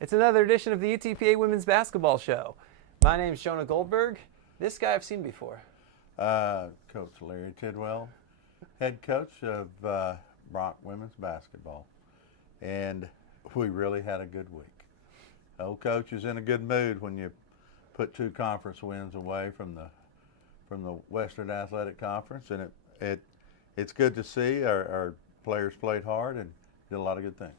It's another edition of the UTPA Women's Basketball Show. My name's Jonah Goldberg. This guy I've seen before. Coach Larry Tidwell, head coach of Bronx Women's Basketball. And we really had a good week. Old coach is in a good mood when you put 2 conference wins away from the Western Athletic Conference, and it's good to see. Our players played hard and did a lot of good things.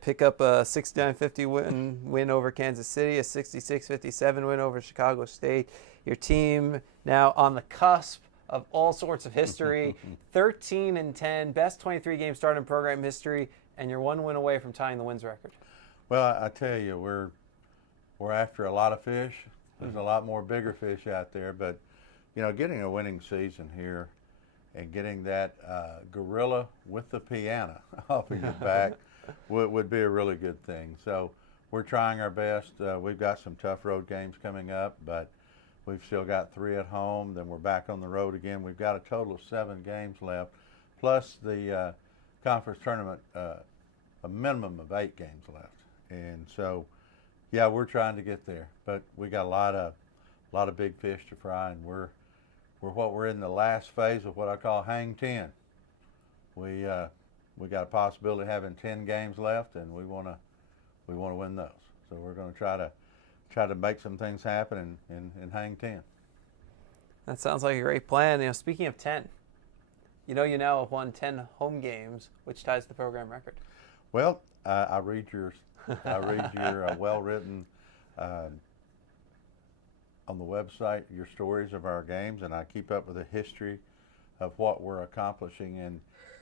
Pick up a 69-50 win over Kansas City, a 66-57 win over Chicago State. Your team now on the cusp of all sorts of history, 13-10, best 23-game start in program history, and you're 1 win away from tying the wins record. Well, I tell you, we're after a lot of fish. There's a lot more bigger fish out there, but you know, getting a winning season here and getting that gorilla with the piano off of your back would be a really good thing. So we're trying our best. We've got some tough road games coming up, but we've still got 3 at home. Then we're back on the road again. We've got a total of 7 games left, plus the conference tournament, a minimum of 8 games left. And so, yeah, we're trying to get there, but we got a lot of big fish to fry, and we're in the last phase of what I call hang 10. We got a possibility of having 10 games left, and we want to win those. So we're going to try to make some things happen and hang 10. That sounds like a great plan. You know, speaking of 10, you now have won 10 home games, which ties the program record. Well, I read yours. I read your well-written on the website, your stories of our games, and I keep up with the history of what we're accomplishing,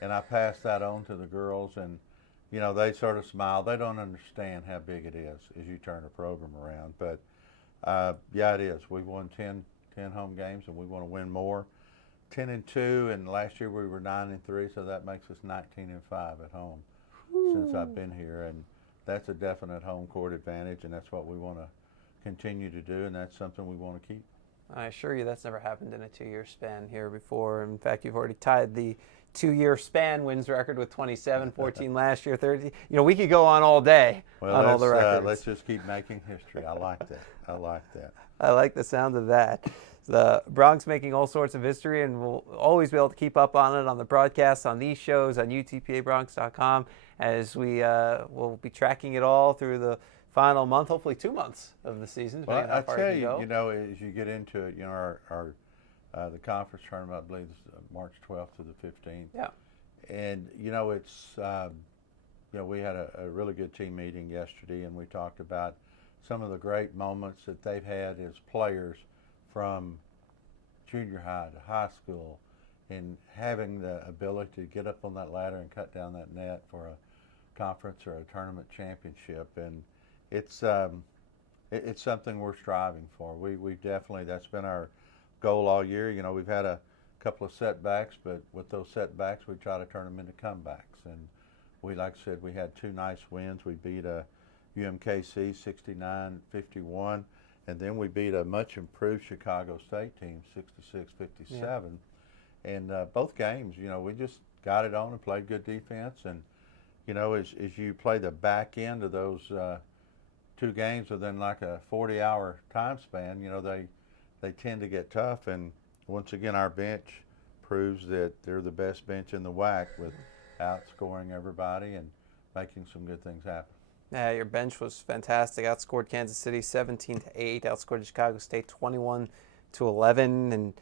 and I pass that on to the girls, and you know, they sort of smile. They don't understand how big it is as you turn a program around, but yeah, it is. We've won 10 home games, and we want to win more. 10-2, and last year we were 9-3, so that makes us 19-5 at home since I've been here, and that's a definite home court advantage, and that's what we want to continue to do, and that's something we want to keep. I assure you that's never happened in a 2-year span here before. In fact, you've already tied the 2-year span wins record with 27, 14 last year, 30. You know, we could go on all day on all the records. Let's just keep making history. I like that. I like that. I like the sound of that. The Bronx making all sorts of history, and we'll always be able to keep up on it on the broadcasts, on these shows, on UTPABronx.com, as we will be tracking it all through the final month, hopefully 2 months of the season. Well, I tell you, you know, as you get into it, you know, the conference tournament, I believe, is March 12th to the 15th. Yeah. And you know, it's you know, we had a really good team meeting yesterday, and we talked about some of the great moments that they've had as players from junior high to high school, and having the ability to get up on that ladder and cut down that net for a conference or a tournament championship. And it's something we're striving for. We definitely, that's been our goal all year. You know, we've had a couple of setbacks, but with those setbacks, we try to turn them into comebacks. And we, like I said, we had 2 nice wins. We beat UMKC 69-51. And then we beat a much improved Chicago State team 66-57. Yeah. And both games, you know, we just got it on and played good defense. And, you know, as you play the back end of those 2 games within like a 40-hour time span, you know, they tend to get tough. And once again, our bench proves that they're the best bench in the WAC with outscoring everybody and making some good things happen. Yeah, your bench was fantastic. Outscored Kansas City 17-8. Outscored Chicago State 21-11. And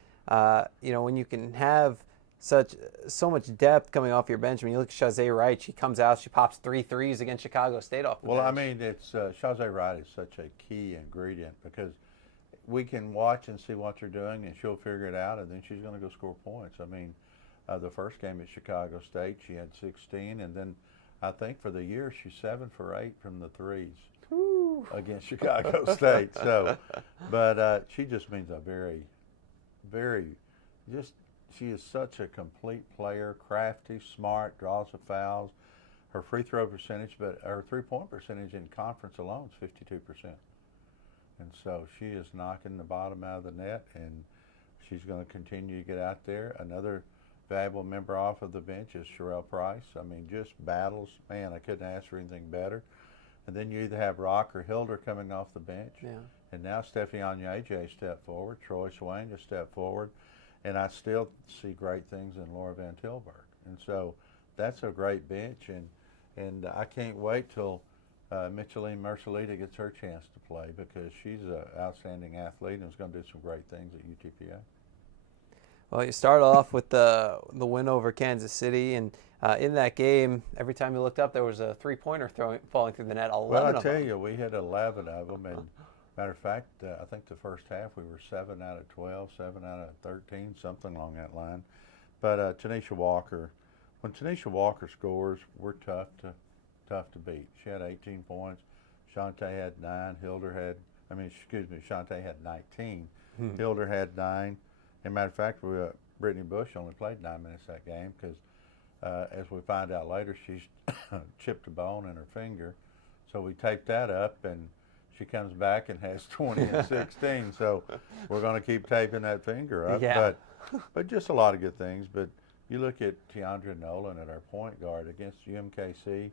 you know, when you can have so much depth coming off your bench, when you look at Shazay Wright, she comes out, she pops 3 threes against Chicago State off the bench. Well, I mean, it's Shazay Wright is such a key ingredient because we can watch and see what you're doing, and she'll figure it out, and then she's going to go score points. I mean, the first game at Chicago State, she had 16, and then I think for the year she's 7 for 8 from the threes against Chicago State. So, but she just means a very, very, she is such a complete player, crafty, smart, draws the fouls. Her free throw percentage, but her 3-point percentage in conference alone is 52%. And so she is knocking the bottom out of the net, and she's going to continue to get out there. Another valuable member off of the bench is Sherelle Price. I mean, just battles. Man, I couldn't ask for anything better. And then you either have Rock or Hilder coming off the bench. Yeah. And now Stephanie Anya stepped forward, Troy Swain just stepped forward, and I still see great things in Laura Van Tilburg. And so that's a great bench, and I can't wait till Micheline Mercelita gets her chance to play, because she's an outstanding athlete and is going to do some great things at UTPA. Well, you start off with the win over Kansas City, and in that game, every time you looked up, there was a three-pointer falling through the net. 11 well, I of tell them. you, we had 11 of them, and matter of fact, I think the first half we were 7 out of 12, 7 out of 13, something along that line. But Tanisha Walker, when Tanisha Walker scores, we're tough to beat. She had 18 points. Shantae had 9. Shantae had 19. Hilder had 9. As a matter of fact, Brittany Bush only played 9 minutes that game, because as we find out later, she's chipped a bone in her finger. So we taped that up, and she comes back and has 20 and 16. So we're going to keep taping that finger up. Yeah. But just a lot of good things. But you look at Andrea Nolan at our point guard against UMKC,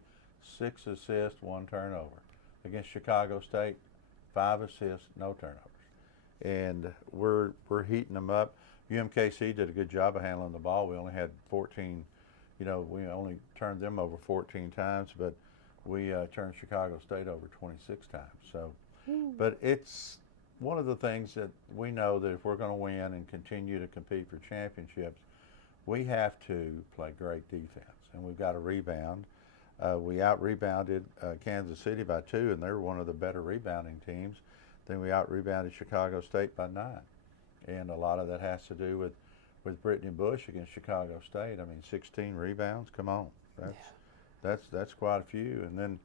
6 assists, 1 turnover. Against Chicago State, 5 assists, no turnovers. And we're heating them up. UMKC did a good job of handling the ball. We only had 14, we only turned them over 14 times, but we turned Chicago State over 26 times. So, but it's one of the things that we know that if we're going to win and continue to compete for championships, we have to play great defense, and we've got to rebound. We out-rebounded Kansas City by 2, and they're one of the better rebounding teams. Then we out-rebounded Chicago State by 9. And a lot of that has to do with Brittany Bush against Chicago State. I mean, 16 rebounds, come on. That's quite a few. And then,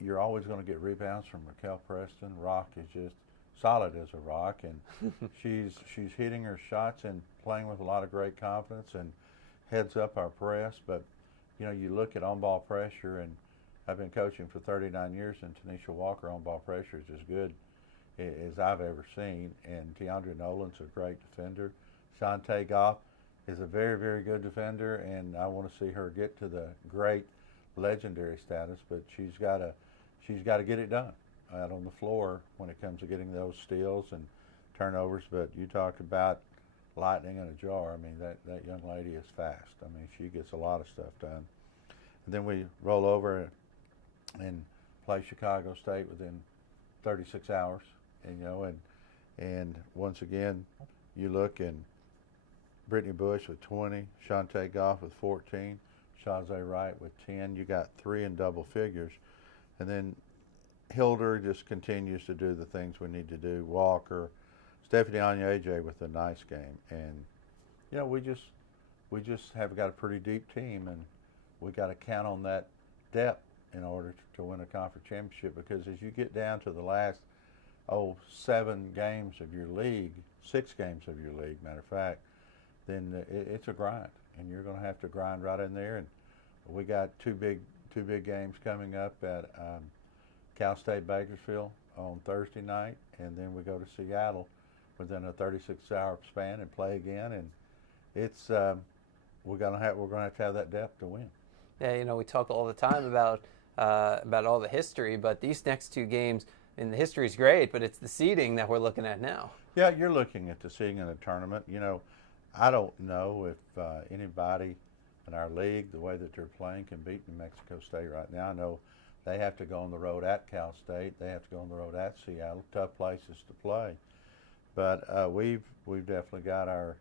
you're always going to get rebounds from Raquel Preston. Rock is just solid as a rock, and she's hitting her shots and playing with a lot of great confidence and heads up our press. But, you look at on-ball pressure, and I've been coaching for 39 years, and Tanisha Walker on-ball pressure is as good as I've ever seen, and Andrea Nolan's a great defender. Shantae Goff is a very, very good defender, and I want to see her get to the great legendary status, but she's got to get it done out on the floor when it comes to getting those steals and turnovers. But you talked about lightning in a jar. I mean, that young lady is fast. I mean, she gets a lot of stuff done. And then we roll over and play Chicago State within 36 hours. And once again, you look, and Brittany Bush with 20, Shantae Goff with 14, Shazay Wright with 10. You got 3 in double figures. And then Hilder just continues to do the things we need to do. Walker, Stephanie Anya with a nice game. And, we just have got a pretty deep team, and we got to count on that depth in order to win a conference championship, because as you get down to the last 7 games of your league, 6 games of your league, matter of fact, then it's a grind, and you're going to have to grind right in there. And we got two big games coming up at Cal State Bakersfield on Thursday night, and then we go to Seattle within a 36-hour span and play again. And it's we're going to have to have that depth to win. Yeah, we talk all the time about all the history, but these next 2 games, and the history's great, but it's the seeding that we're looking at now. Yeah, you're looking at the seeding in the tournament. I don't know if anybody in our league, the way that they're playing, can beat New Mexico State right now. I know they have to go on the road at Cal State. They have to go on the road at Seattle. Tough places to play. But we've definitely got our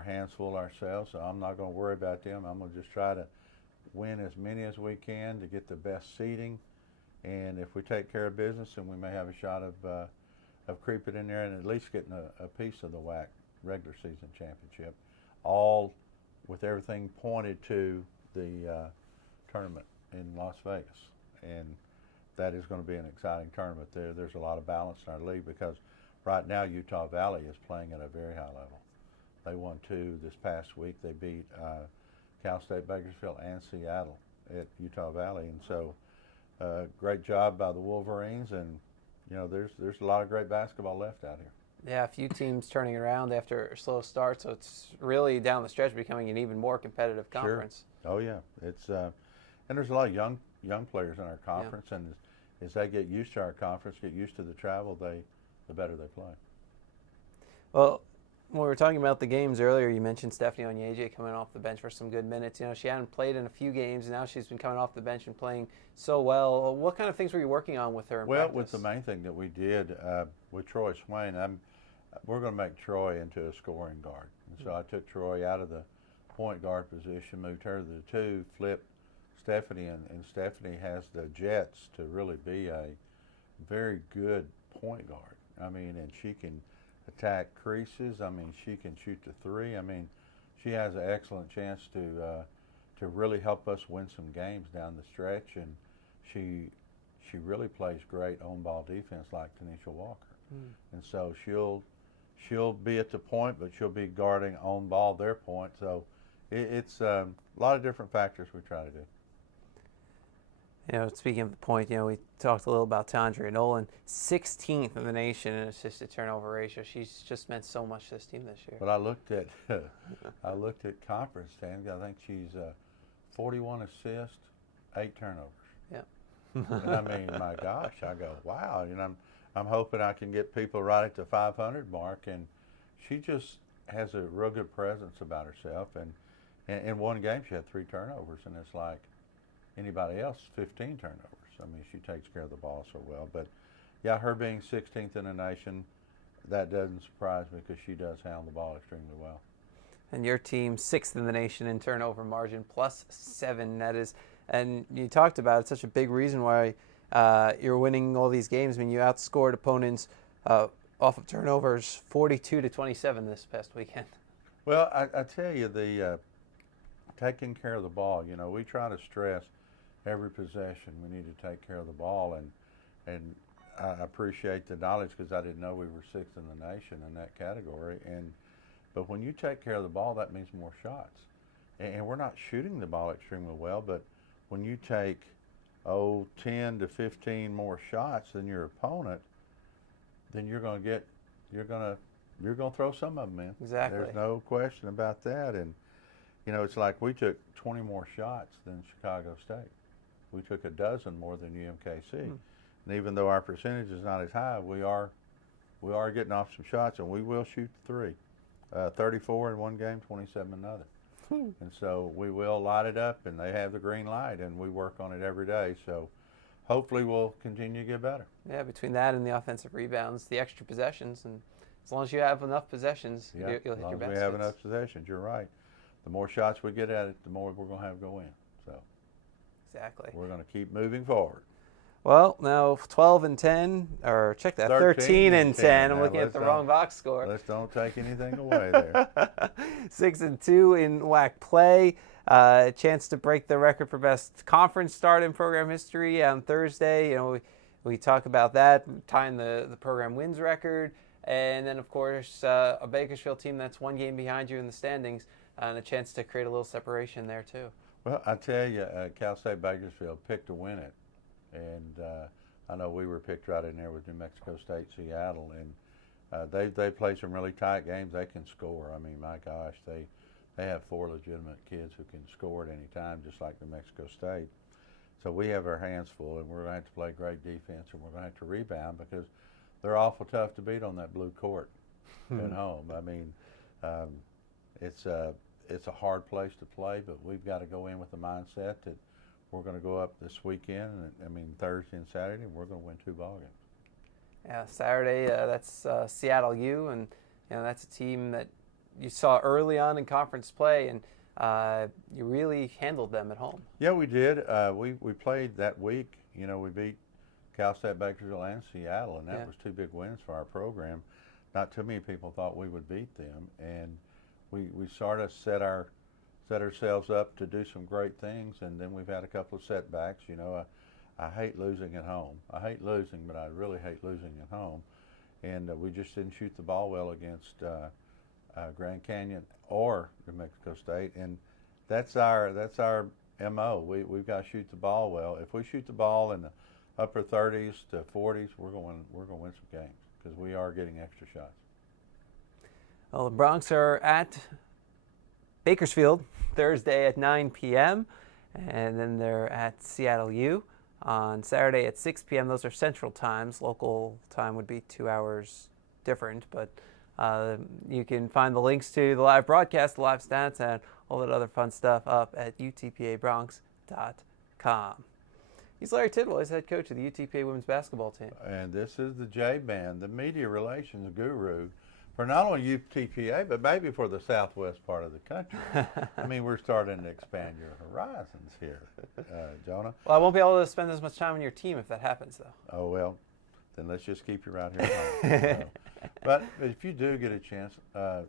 hands full ourselves, so I'm not going to worry about them. I'm going to just try to win as many as we can to get the best seeding. And if we take care of business, then we may have a shot of creeping in there and at least getting a piece of the WAC regular season championship, all with everything pointed to the tournament in Las Vegas. And that is going to be an exciting tournament. There's a lot of balance in our league, because right now Utah Valley is playing at a very high level. They won 2 this past week. They beat Cal State Bakersfield and Seattle at Utah Valley. And so great job by the Wolverines, and there's a lot of great basketball left out here. Yeah, a few teams turning around after a slow start, so it's really down the stretch becoming an even more competitive conference. Sure. Oh yeah, it's and there's a lot of young players in our conference, and as they get used to our conference, get used to the travel, the better they play. Well, when we were talking about the games earlier, you mentioned Stephanie Onyeje coming off the bench for some good minutes. You know, she hadn't played in a few games, and now she's been coming off the bench and playing so well. What kind of things were you working on with her in practice? With the main thing that we did with Troy Swain, we're going to make Troy into a scoring guard. And so I took Troy out of the point guard position, moved her to the 2, flipped Stephanie, and Stephanie has the jets to really be a very good point guard. I mean, and she can attack creases. I mean, she can shoot the 3. I mean, she has an excellent chance to really help us win some games down the stretch, and she really plays great on-ball defense like Tanisha Walker. And so she'll be at the point, but she'll be guarding on-ball their point. So it's a lot of different factors we try to do. You know, speaking of the point, you know, we talked a little about Andrea Nolan, 16th in the nation in assisted turnover ratio. She's just meant so much to this team this year. But I looked at conference standings. I think she's 41 assists, 8 turnovers. Yeah. And I mean, my gosh, I go, wow. You know, I'm hoping I can get people right at the 500 mark, and she just has a real good presence about herself. And in one game, she had 3 turnovers, and it's like, anybody else, 15 turnovers. I mean, she takes care of the ball so well. But, yeah, her being 16th in the nation, that doesn't surprise me because she does handle the ball extremely well. And your team, 6th in the nation in turnover margin, +7. That is, and you talked about it, such a big reason why you're winning all these games. I mean, you outscored opponents off of turnovers 42-27 this past weekend. Well, I tell you, the taking care of the ball, you know, we try to stress every possession we need to take care of the ball, and I appreciate the knowledge because I didn't know we were 6th in the nation in that category. But when you take care of the ball, that means more shots. And we're not shooting the ball extremely well, but when you take 10 to 15 more shots than your opponent, then you're going to throw some of them in. Exactly. There's no question about that. And you know, it's like we took 20 more shots than Chicago State. We took a dozen more than UMKC. And even though our percentage is not as high, we are getting off some shots, and we will shoot the 3. 34 in one game, 27 in another. And so we will light it up, and they have the green light, and we work on it every day. So hopefully we'll continue to get better. Yeah, between that and the offensive rebounds, the extra possessions, and as long as you have enough possessions, you'll hit your baskets. As long as we have enough possessions, you're right. The more shots we get at it, the more we're going to have go in. So exactly. We're going to keep moving forward. Well, now 12-10, or check that, 13-10. I'm looking at the wrong box score. Let's don't take anything away there. 6-2 in WAC play. Chance to break the record for best conference start in program history on Thursday. You know, we talk about that, tying the program wins record, and then of course a Bakersfield team that's 1 game behind you in the standings, and a chance to create a little separation there too. Well, I tell you, Cal State Bakersfield picked to win it. And I know we were picked right in there with New Mexico State, Seattle, and they play some really tight games. They can score. I mean, my gosh, they have 4 legitimate kids who can score at any time, just like New Mexico State. So we have our hands full, and we're going to have to play great defense, and we're going to have to rebound because they're awful tough to beat on that blue court at home. I mean, it's a hard place to play, but we've got to go in with the mindset that we're going to go up this weekend, Thursday and Saturday, and we're going to win 2 ball games. Yeah, Saturday, that's Seattle U, and you know that's a team that you saw early on in conference play, and you really handled them at home. Yeah, we did. We played that week. You know, we beat Cal State Bakersfield and Seattle, and that was 2 big wins for our program. Not too many people thought we would beat them, and we sort of set ourselves up to do some great things, and then we've had a couple of setbacks. You know, I hate losing at home. I hate losing, but I really hate losing at home. And we just didn't shoot the ball well against Grand Canyon or New Mexico State, and that's our MO. We've got to shoot the ball well. If we shoot the ball in the upper 30s to 40s, we're going to win some games because we are getting extra shots. Well, the Broncs are at Bakersfield Thursday at 9 p.m. and then they're at Seattle U on Saturday at 6 p.m. Those are Central Times. Local time would be 2 hours different, but you can find the links to the live broadcast, the live stats, and all that other fun stuff up at UTPABronx.com. He's Larry Tidwell. He's head coach of the UTPA women's basketball team. And this is the J-Man, the media relations guru for not only UTPA, but maybe for the southwest part of the country. I mean, we're starting to expand your horizons here, Jonah. Well, I won't be able to spend as much time on your team if that happens, though. Oh, well, then let's just keep you right here at home. But if you do get a chance, follow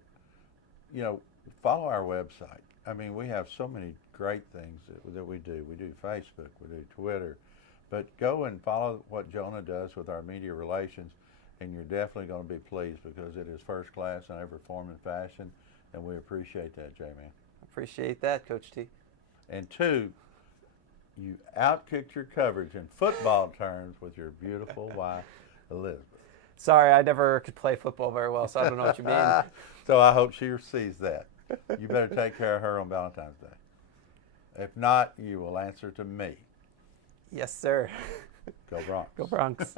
our website. I mean, we have so many great things that we do. We do Facebook, we do Twitter. But go and follow what Jonah does with our media relations, and you're definitely going to be pleased because it is first class in every form and fashion, and we appreciate that, J-Man. Appreciate that, Coach T. And 2, you outkicked your coverage in football terms with your beautiful wife, Elizabeth. Sorry, I never could play football very well, so I don't know what you mean. So I hope she sees that. You better take care of her on Valentine's Day. If not, you will answer to me. Yes, sir. Go Bronx. Go Bronx.